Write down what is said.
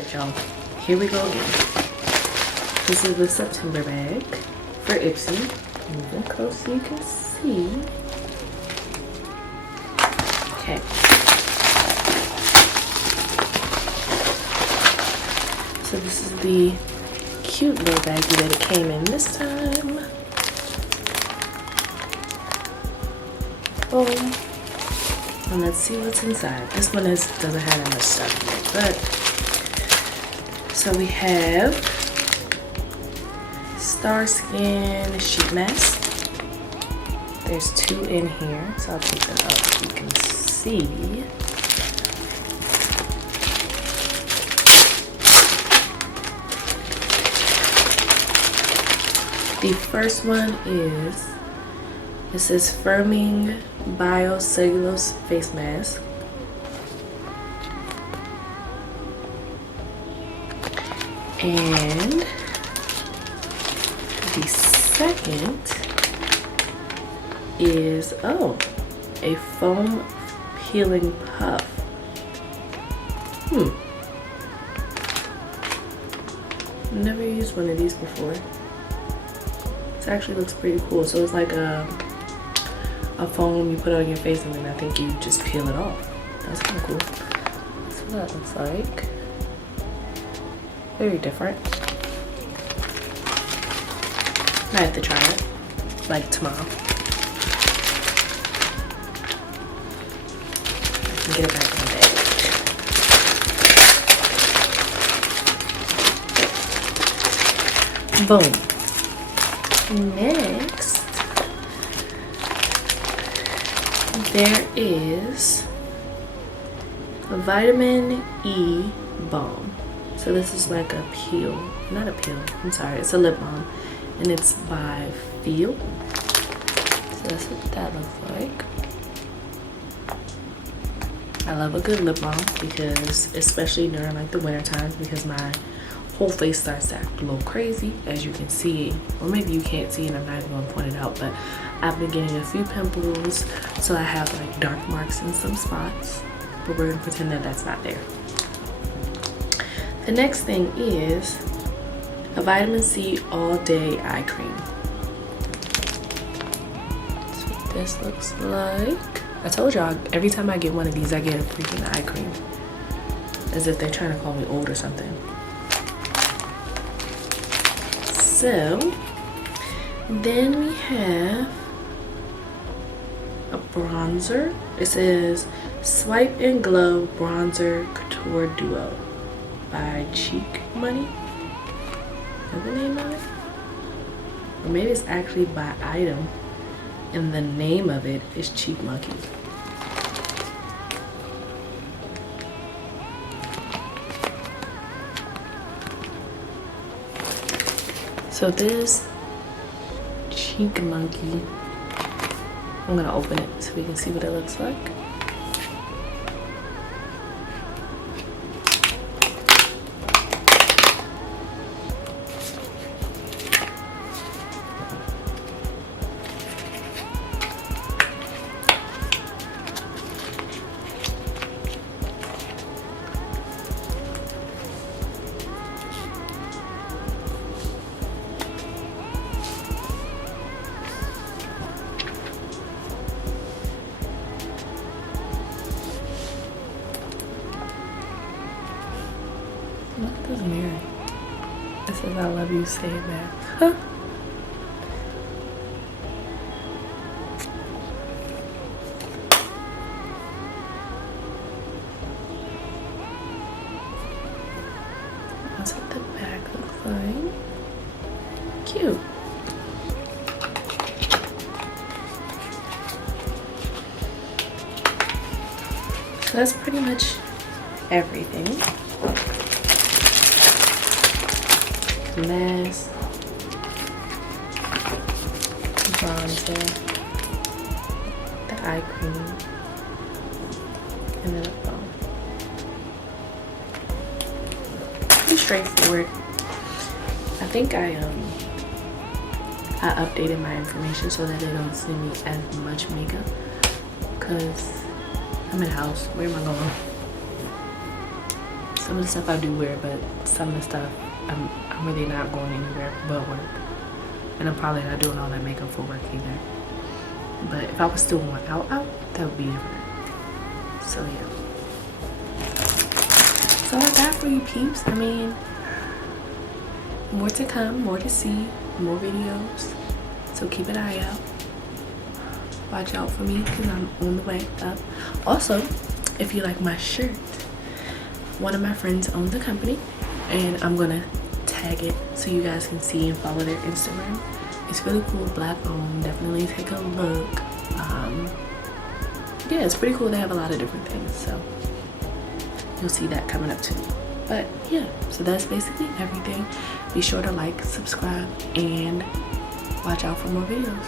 Alright y'all, here we go again. This is the September bag for Ipsy. Moving close so you can see. Okay. So this is the cute little baggie that it came in this time. Boom. And let's see what's inside. This one doesn't have that much stuff in it, but so we have Star Skin sheet mask. There's 2 in here, so I'll take them out so you can see. The first one is, this is Firming Biocellulose Face Mask. And the second is, oh, a foam peeling puff. Never used one of these before. It actually looks pretty cool. So it's like a foam you put on your face, and then I think you just peel it off. That's kind of cool. That's what that looks like. Very different. I have to try it, like tomorrow. I can get it back in the bag. Boom. Next, there is a vitamin E balm. So this is like a peel, not a peel, I'm sorry, it's a lip balm, and it's by Feel. So that's what that looks like. I love a good lip balm because, especially during like the winter times, because my whole face starts to act a little crazy, as you can see, or maybe you can't see and I'm not even gonna point it out, but I've been getting a few pimples, so I have like dark marks in some spots, but we're gonna pretend that that's not there. The next thing is a vitamin C all day eye cream. That's what this looks like. I told y'all, every time I get one of these, I get a freaking eye cream. As if they're trying to call me old or something. So, then we have a bronzer. It says Swipe and Glow Bronzer Couture Duo by Cheek Money. Is that the name of it? Or maybe it's actually by item, and the name of it is Cheek Monkey. So this Cheek Monkey, I'm gonna open it so we can see what it looks like. Look at this mirror. It says I love you, say it back. Huh? That's what the back looks like. Cute. So that's pretty much everything. Mask, bronzer, the eye cream, and then a balm. Pretty straightforward. I think I updated my information so that they don't send me as much makeup, because I'm in the house. Where am I going? Some of the stuff I do wear, but some of the stuff I'm really not going anywhere but work. And I'm probably not doing all that makeup for work either. But if I was still going out, that would be different. So yeah. So I got for you peeps. I mean, more to come, more to see, more videos. So keep an eye out. Watch out for me because I'm on the way up. Also, if you like my shirt, one of my friends owns a company and I'm gonna tag it so you guys can see and follow their Instagram. It's really cool, black owned. Definitely take a look. Yeah, it's pretty cool. They have a lot of different things, so you'll see that coming up too. But yeah, so that's basically everything. Be sure to like, subscribe, and watch out for more videos.